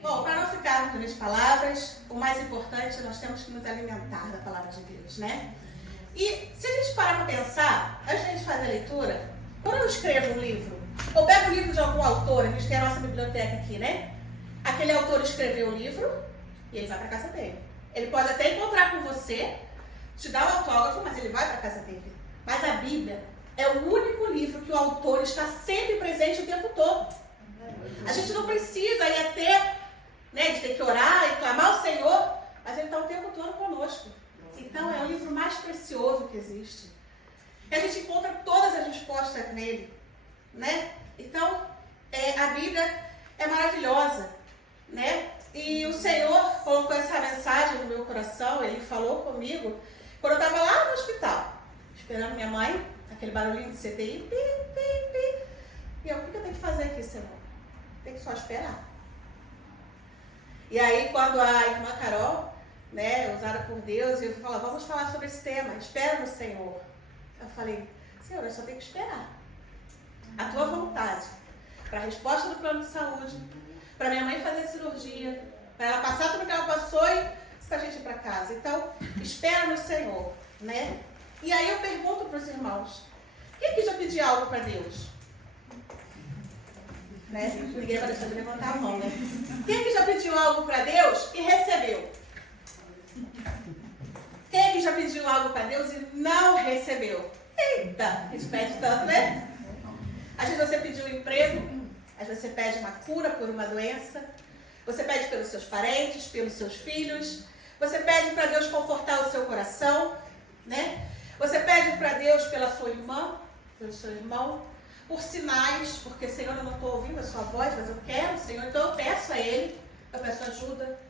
Bom, para não ficar nas palavras, o mais importante, nós temos que nos alimentar da palavra de Deus, né? E se a gente parar para pensar, antes de a gente fazer a leitura, quando eu escrevo um livro, ou pego um livro de algum autor, a gente tem a nossa biblioteca aqui, né? Aquele autor escreveu o livro e ele vai para casa dele. Ele pode até encontrar com você, te dar um autógrafo, mas ele vai para casa dele. Mas a Bíblia é o único livro que o autor está sempre presente o tempo todo. A gente não precisa ir até, né, de ter que orar e clamar ao Senhor, mas ele está o tempo todo conosco. Então é o livro mais precioso que existe. E a gente encontra todas as respostas nele, né? Então a Bíblia é maravilhosa, né? E o Senhor colocou essa mensagem no meu coração, ele falou comigo quando eu estava lá no hospital, esperando minha mãe, aquele barulhinho de CTI, pi, pi, pi. E eu, o que eu tenho que fazer aqui, Senhor? Tem que só esperar. E aí, quando a irmã Carol, né, usada por Deus, eu falei, vamos falar sobre esse tema, espera no Senhor. Eu falei, Senhor, eu só tenho que esperar a tua vontade para a resposta do plano de saúde, para minha mãe fazer cirurgia, para ela passar tudo que ela passou e para a gente ir para casa. Então, espera no Senhor, né? E aí eu pergunto para os irmãos, quem aqui já pediu algo para Deus? Né? Ninguém vai deixar de levantar a mão, né? Quem aqui já pediu algo para Deus e recebeu? Quem aqui já pediu algo para Deus e não recebeu? Eita, a gente pede tanto, né? Às vezes você pediu um emprego, às vezes você pede uma cura por uma doença, você pede pelos seus parentes, pelos seus filhos, você pede para Deus confortar o seu coração, né? Você pede para Deus pela sua irmã, pelo seu irmão, por sinais, porque, Senhor, eu não estou ouvindo a sua voz, mas eu quero, Senhor, então eu peço a Ele, eu peço ajuda,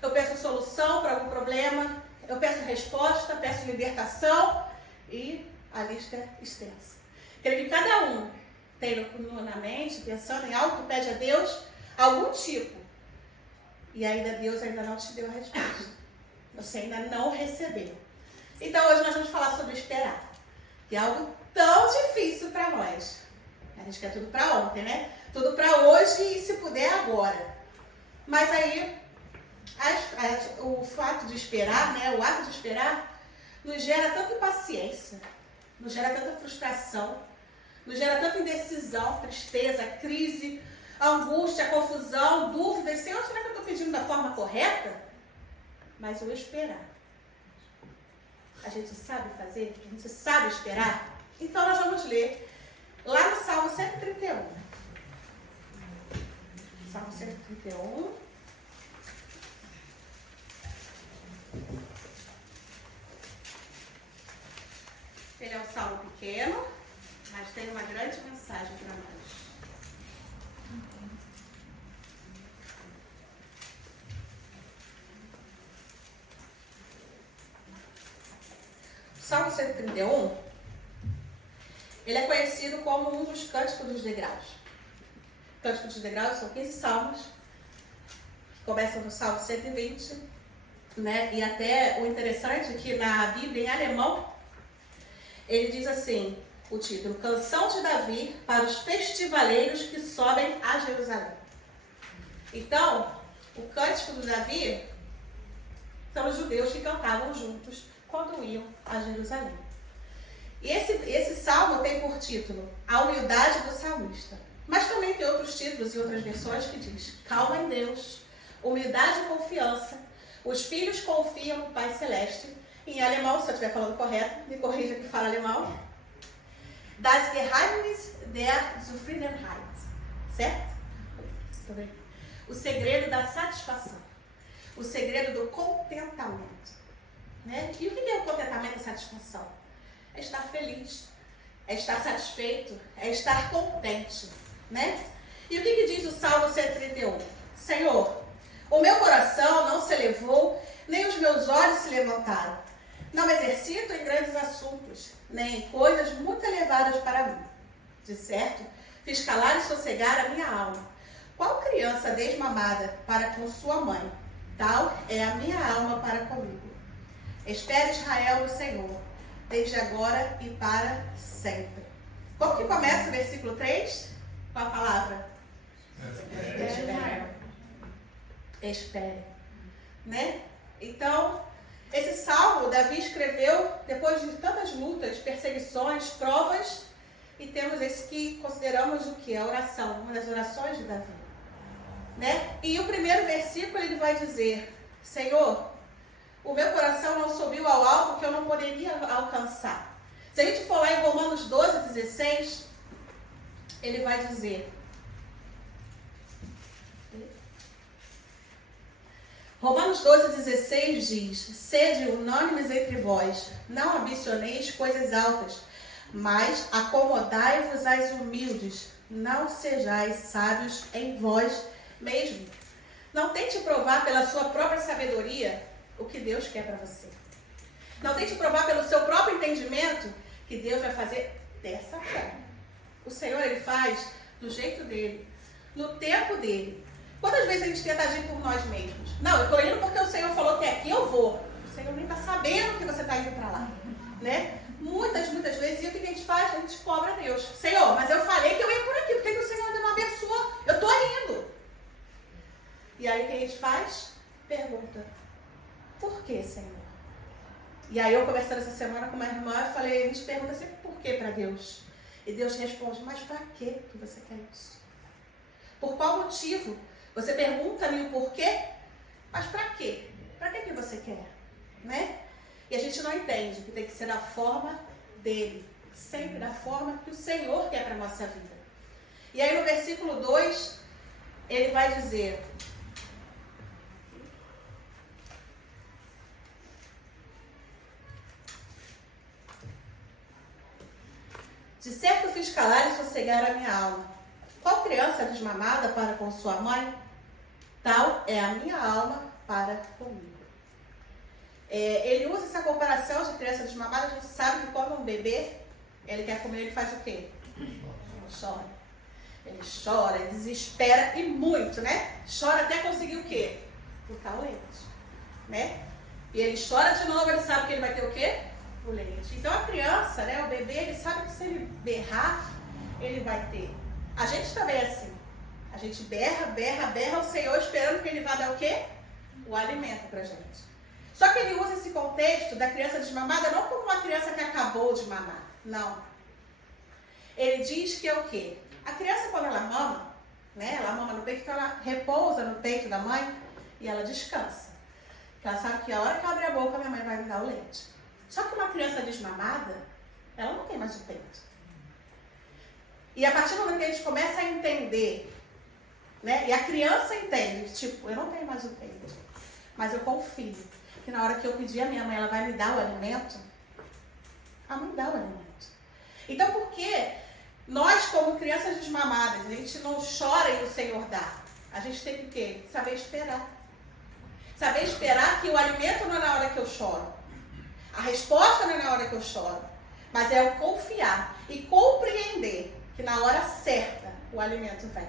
eu peço solução para algum problema, eu peço resposta, peço libertação e a lista é extensa. Quero que cada um tenha na mente, pensando em algo que pede a Deus, algum tipo, e ainda Deus ainda não te deu a resposta. Você ainda não recebeu. Então hoje nós vamos falar sobre esperar, que é algo tão difícil para nós. A gente quer tudo para ontem, né? Tudo para hoje e, se puder, agora. Mas aí, o fato de esperar, né? O ato de esperar, nos gera tanta impaciência, nos gera tanta frustração, nos gera tanta indecisão, tristeza, crise, angústia, confusão, dúvidas. Senhor, será que eu estou pedindo da forma correta? Mas o esperar, a gente sabe fazer? A gente sabe esperar? Então nós vamos ler lá no Salmo 131. Salmo 131. Ele é um salmo pequeno, mas tem uma grande mensagem para nós. O Salmo 131, ele é conhecido como um dos cânticos dos degraus. Cânticos dos degraus são 15 salmos, que começam no Salmo 120, né? E até o interessante é que na Bíblia, em alemão, ele diz assim, o título, Canção de Davi para os festivaleiros que sobem a Jerusalém. Então, o cântico do Davi são os judeus que cantavam juntos quando iam a Jerusalém. E esse salmo tem por título A Humildade do Salmista. Mas também tem outros títulos e outras versões que diz Calma em Deus, Humildade e Confiança, Os Filhos Confiam no Pai Celeste. Em alemão, se eu estiver falando correto, me corrija que fala alemão. Das Geheimnis der Zufriedenheit. Certo? O segredo da satisfação. O segredo do contentamento. Né? E o que é o contentamento e satisfação? É estar feliz, é estar satisfeito, é estar contente, né? E o que diz o Salmo 131? Senhor, o meu coração não se elevou, nem os meus olhos se levantaram. Não me exercito em grandes assuntos, nem em coisas muito elevadas para mim. De certo, fiz calar e sossegar a minha alma. Qual criança desmamada para com sua mãe? Tal é a minha alma para comigo. Espere Israel no Senhor, desde agora e para sempre. Como que começa o versículo 3? Com a palavra? Espere Israel. espere. Né? Então, esse salmo, Davi escreveu depois de tantas lutas, perseguições, provas, e temos esse que consideramos o que? A oração, uma das orações de Davi. Né? E o primeiro versículo ele vai dizer: Senhor, o meu coração não subiu ao alto que eu não poderia alcançar. Se a gente for lá em Romanos 12, 16, ele vai dizer... Romanos 12, 16 diz: Sede unânimes entre vós, não ambicioneis coisas altas, mas acomodai-vos às humildes, não sejais sábios em vós mesmo. Não tente provar pela sua própria sabedoria o que Deus quer para você. Não tente provar pelo seu próprio entendimento que Deus vai fazer dessa forma. O Senhor, ele faz do jeito dele, no tempo dele. Quantas vezes a gente tenta agir por nós mesmos? Não, eu estou indo porque o Senhor falou que é aqui, eu vou. O Senhor nem está sabendo que você está indo para lá. Né? Muitas vezes, e o que a gente faz? A gente cobra a Deus. Senhor, mas eu falei que eu ia por aqui, por que o Senhor ainda não abençoou? Eu estou indo. E aí o que a gente faz? Pergunta: por que, Senhor? E aí eu conversando essa semana com uma irmã, eu falei, a gente pergunta sempre por que para Deus. E Deus responde: mas para que você quer isso? Por qual motivo? Você pergunta-me o porquê, mas para quê? Para que você quer? Né? E a gente não entende que tem que ser da forma dele, sempre da forma que o Senhor quer para a nossa vida. E aí no versículo 2, ele vai dizer: de certo fiz calar e sossegar a minha alma. Qual criança desmamada para com sua mãe? Tal é a minha alma para comigo. Ele usa essa comparação de criança desmamada. A gente sabe que quando um bebê, ele quer comer, ele faz o quê? Ele chora. Ele chora, ele desespera e muito, né? Chora até conseguir o quê? Botar o leite, né? E ele chora de novo, ele sabe que ele vai ter o quê? O leite. Então a criança, né, o bebê, ele sabe que se ele berrar, ele vai ter. A gente também é assim. A gente berra o Senhor esperando que ele vá dar o quê? O alimento pra gente. Só que ele usa esse contexto da criança desmamada não como uma criança que acabou de mamar. Não. Ele diz que é o quê? A criança, quando ela mama, né, ela mama no peito, então ela repousa no peito da mãe e ela descansa. Porque ela sabe que a hora que eu abrir a boca, minha mãe vai me dar o leite. Só que uma criança desmamada, ela não tem mais o peito. E a partir do momento que a gente começa a entender, né? E a criança entende, tipo, eu não tenho mais o peito, mas eu confio que na hora que eu pedir a minha mãe, ela vai me dar o alimento. A mãe dá o alimento. Então, por que nós, como crianças desmamadas, a gente não chora e o Senhor dá? A gente tem que o quê? Saber esperar. Saber esperar que o alimento não é na hora que eu choro. A resposta não é na hora que eu choro. Mas é eu confiar e compreender que na hora certa o alimento vem,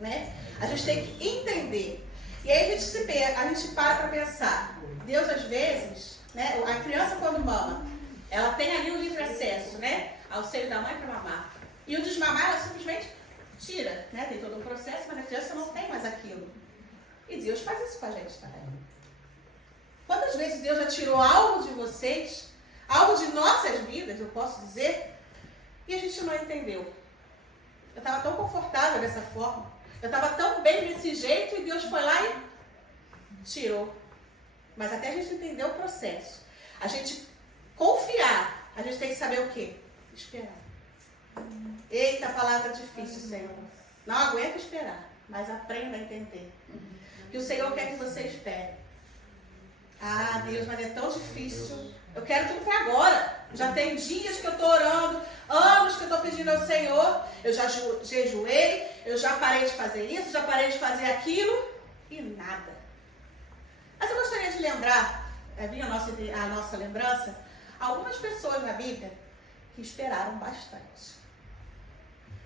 né? A gente tem que entender. E aí a gente para pensar. Deus às vezes, né? A criança quando mama, ela tem ali o livre acesso, né? Ao seio da mãe para mamar. E o desmamar, ela simplesmente tira, né? Tem todo um processo, mas a criança não tem mais aquilo. E Deus faz isso com a gente também. Quantas vezes Deus já tirou algo de vocês, algo de nossas vidas, eu posso dizer, e a gente não entendeu. Eu estava tão confortável dessa forma, eu estava tão bem desse jeito, e Deus foi lá e tirou. Mas até a gente entender o processo, a gente confiar, a gente tem que saber o quê? Esperar. Eita, palavra difícil, Senhor. Não aguenta esperar, mas aprenda a entender. Que o Senhor quer que você espere. Ah, Deus, mas é tão difícil. Eu quero tudo para agora. Já tem dias que eu estou orando, anos que eu estou pedindo ao Senhor. Eu já jejuei, eu já parei de fazer isso, já parei de fazer aquilo e nada. Mas eu gostaria de lembrar, vinha a nossa lembrança, algumas pessoas na Bíblia que esperaram bastante.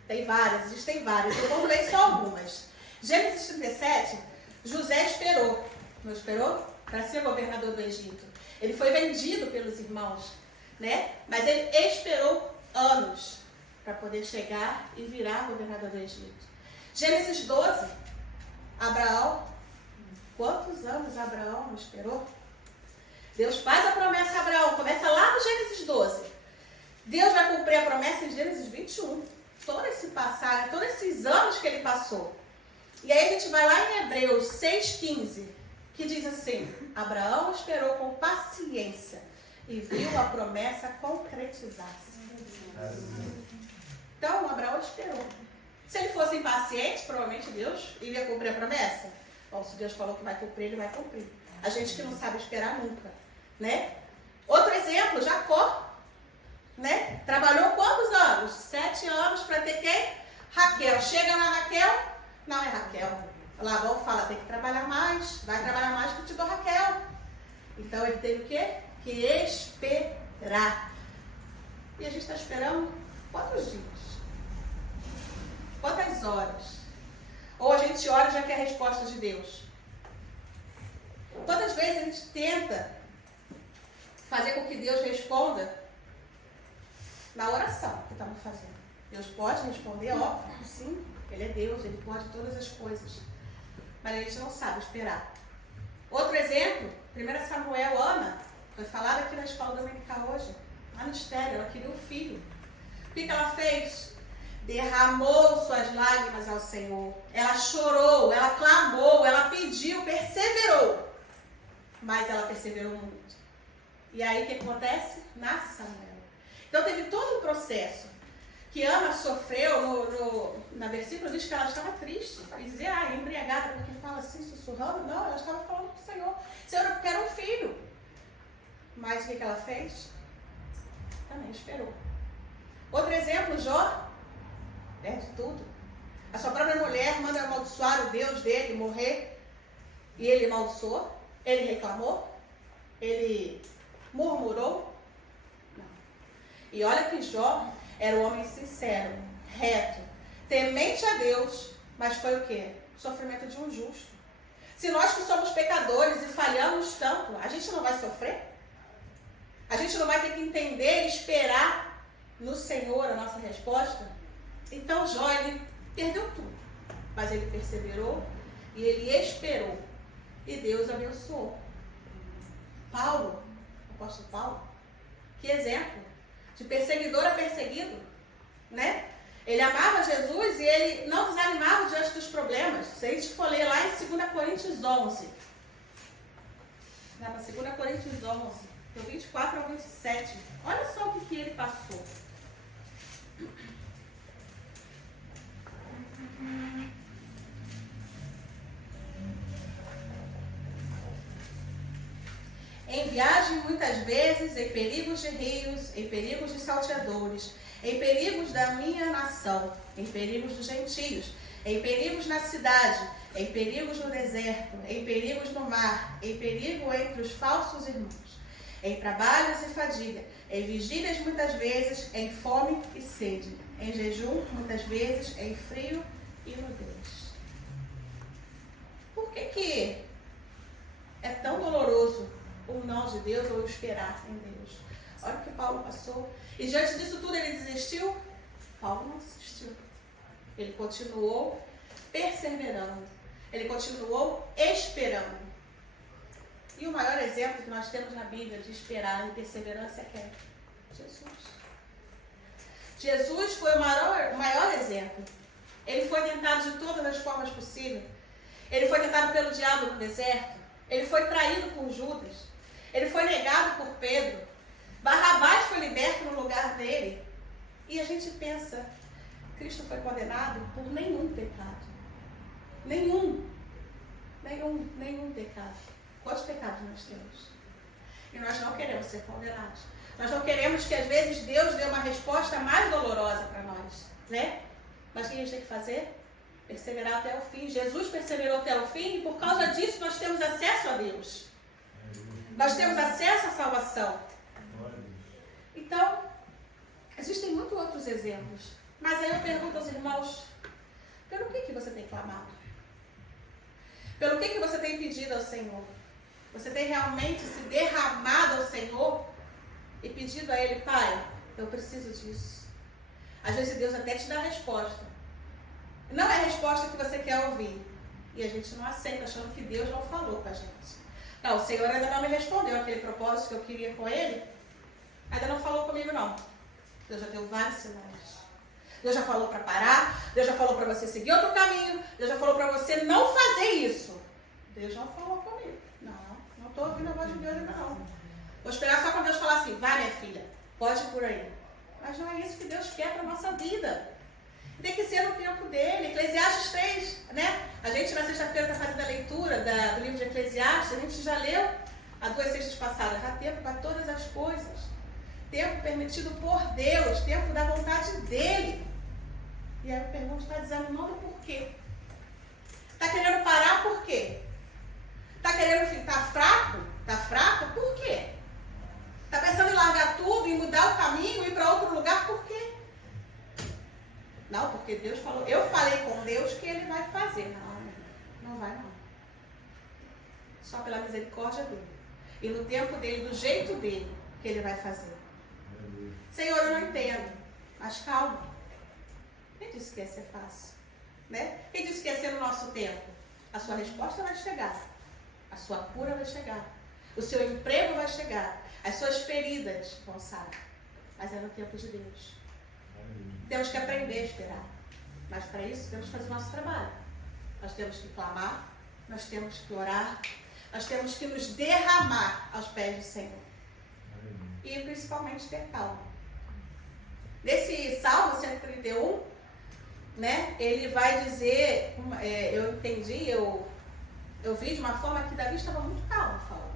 Tem várias, existem várias. Eu vou ler só algumas. Gênesis 37, José esperou. Não esperou? Para ser governador do Egito. Ele foi vendido pelos irmãos, né? Mas ele esperou anos para poder chegar e virar governador do Egito. Gênesis 12, Abraão, Deus faz a promessa a Abraão, começa lá no Gênesis 12. Deus vai cumprir a promessa em Gênesis 21. Todo esse passagem, todos esses anos que ele passou. E aí a gente vai lá em Hebreus 6,15, que diz assim: Abraão esperou com paciência e viu a promessa concretizar-se. Então, Abraão esperou. Se ele fosse impaciente, provavelmente Deus iria cumprir a promessa. Bom, se Deus falou que vai cumprir, ele vai cumprir. A gente que não sabe esperar nunca, né? Outro exemplo, Jacó, né? Trabalhou quantos anos? 7 anos para ter quem? Raquel. Chega na Raquel, não é Raquel. Labão fala, tem que trabalhar mais, vai trabalhar mais que eu te dou Raquel. Então ele teve o quê? Que esperar. E a gente está esperando quantos dias? Quantas horas? Ou a gente ora e já quer a resposta de Deus? Quantas vezes a gente tenta fazer com que Deus responda na oração que estamos fazendo? Deus pode responder, óbvio, sim. Ele é Deus, Ele pode todas as coisas. Mas a gente não sabe esperar. Outro exemplo, 1 Samuel, Ana, foi falado aqui na escola dominical hoje. Lá no estéreo, ela queria um filho. O que ela fez? Derramou suas lágrimas ao Senhor. Ela chorou, ela clamou, ela pediu, perseverou. Mas ela perseverou muito. E aí o que acontece? Nasce Samuel. Então teve todo um processo que Ana sofreu. Na versículo diz que ela estava triste. E dizer, embriagada, porque fala assim, sussurrando. Não, ela estava falando com o Senhor. Senhor, eu quero um filho. Mas o que ela fez? Também esperou. Outro exemplo, Jó. Perde tudo. A sua própria mulher manda amaldiçoar o Deus dele, morrer. E ele amaldiçoou. Ele reclamou. Ele murmurou. Não. E olha que Jó era um homem sincero, reto, temente a Deus, mas foi o quê? O sofrimento de um justo. Se nós que somos pecadores e falhamos tanto, a gente não vai sofrer? A gente não vai ter que entender e esperar no Senhor a nossa resposta? Então Jó, ele perdeu tudo, mas ele perseverou e ele esperou. E Deus abençoou. Paulo, o apóstolo Paulo, que exemplo de perseguidor a perseguido, né? Ele amava Jesus e ele não desanimava diante dos problemas. Se a gente for ler lá em 2 Coríntios 11, na 2 Coríntios 11, do 24 ao 27, olha só o que ele passou. Em viagem muitas vezes, em perigos de rios, em perigos de salteadores, em perigos da minha nação, em perigos dos gentios, em perigos na cidade, em perigos no deserto, em perigos no mar, em perigo entre os falsos irmãos, em trabalhos e fadiga, em vigílias muitas vezes, em fome e sede, em jejum muitas vezes, em frio e nudez. Por que é tão doloroso o não de Deus ou esperar em Deus? Olha o que Paulo passou. E diante disso tudo ele desistiu? Paulo não desistiu. Ele continuou perseverando. Ele continuou esperando. E o maior exemplo que nós temos na Bíblia de esperar e perseverança é quem? Jesus. Jesus foi o maior exemplo. Ele foi tentado de todas as formas possíveis. Ele foi tentado pelo diabo no deserto. Ele foi traído por Judas. Ele foi negado por Pedro. Barrabás foi liberto no lugar dele. E a gente pensa, Cristo foi condenado por nenhum pecado. Nenhum pecado. Quantos pecados nós temos? E nós não queremos ser condenados. Nós não queremos que às vezes Deus dê uma resposta mais dolorosa para nós, né? Mas o que a gente tem que fazer? Perseverar até o fim. Jesus perseverou até o fim e por causa disso nós temos acesso a Deus. Nós temos acesso à salvação. Então, existem muitos outros exemplos. Mas aí eu pergunto aos irmãos, pelo que você tem clamado? Pelo que você tem pedido ao Senhor? Você tem realmente se derramado ao Senhor e pedido a Ele, Pai, eu preciso disso. Às vezes Deus até te dá a resposta. Não é a resposta que você quer ouvir. E a gente não aceita, achando que Deus não falou com a gente. Não, o Senhor ainda não me respondeu aquele propósito que eu queria com ele. Ainda não falou comigo, não. Deus já deu vários sinais. Deus já falou para parar. Deus já falou para você seguir outro caminho. Deus já falou para você não fazer isso. Deus não falou comigo. Não estou ouvindo a voz de Deus ainda não. Vou esperar só quando Deus falar assim, vai minha filha, pode ir por aí. Mas não é isso que Deus quer para a nossa vida. Tem que ser no tempo dele. Eclesiastes 3, né? A gente na sexta-feira está fazendo a leitura do livro de Eclesiastes. A gente já leu há 2 sextas passadas. Há tempo para todas as coisas. Tempo permitido por Deus. Tempo da vontade dele. E aí eu pergunto, está desanimando por quê? Está querendo parar por quê? Está querendo ficar fraco? Está fraco? Por quê? Está pensando em largar tudo, em mudar o caminho, ir para outro lugar? Por quê? Não, porque Deus falou. Eu falei com Deus que Ele vai fazer. Não vai não. Só pela misericórdia dele. E no tempo dele, do jeito dele, que Ele vai fazer. Senhor, eu não entendo. Mas calma. Quem disse que ia ser fácil? Né? Quem disse que ia ser no nosso tempo? A sua resposta vai chegar. A sua cura vai chegar. O seu emprego vai chegar. As suas feridas vão sarar. Mas é no tempo de Deus. Temos que aprender a esperar. Mas para isso temos que fazer o nosso trabalho. Nós temos que clamar. Nós temos que orar. Nós temos que nos derramar aos pés do Senhor. E principalmente ter calma. Nesse Salmo 131, né, ele vai dizer, eu entendi, eu vi de uma forma que Davi estava muito calmo falando.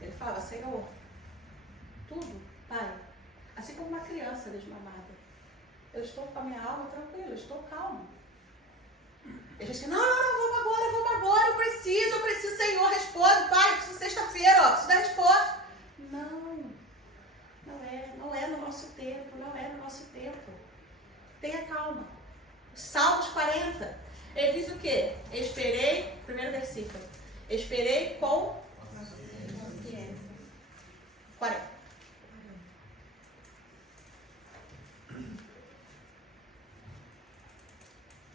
Ele falava, Senhor, tudo, Pai, assim como uma criança desmamada. Eu estou com a minha alma tranquila, eu estou calmo. Ele diz que não, vamos agora, eu preciso, Senhor, responde, Pai, eu preciso sexta-feira, preciso da resposta. Não é no nosso tempo, não é no nosso tempo. Tenha calma. Salmos 40, ele diz o quê? Esperei, primeiro versículo, esperei com 40.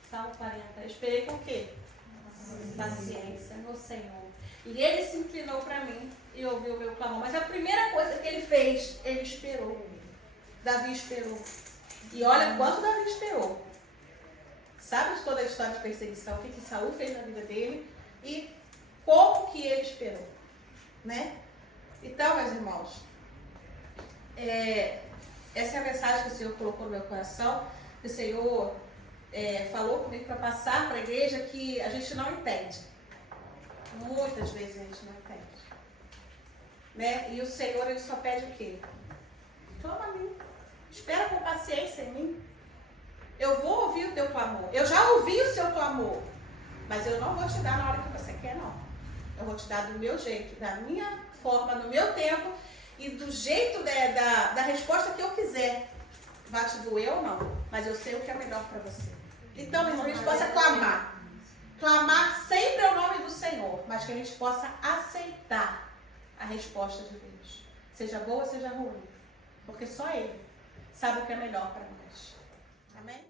Salmo 40, esperei com o quê? Paciência no Senhor. E ele se inclinou para mim e ouviu o meu clamor. Mas a primeira coisa que ele fez, ele esperou. Davi esperou. E olha quanto Davi esperou. Sabe de toda a história de perseguição, o que Saul fez na vida dele e como que ele esperou, né? Então, meus irmãos, essa é a mensagem que o Senhor colocou no meu coração, que o Senhor falou comigo para passar para a igreja, que a gente não entende. Muitas vezes a gente não entende, né? E o Senhor, ele só pede o quê? Clama a mim, espera com paciência em mim. Eu vou ouvir o teu clamor. Eu já ouvi o seu clamor, mas eu não vou te dar na hora que você quer, não. Eu vou te dar do meu jeito, da minha forma, no meu tempo e do jeito da resposta que eu quiser. Vai te doer ou não, mas eu sei o que é melhor para você. Então, meu irmão, a gente possa clamar. Clamar sempre é o nome do Senhor, mas que a gente possa aceitar a resposta de Deus. Seja boa, seja ruim. Porque só Ele sabe o que é melhor para nós. Amém?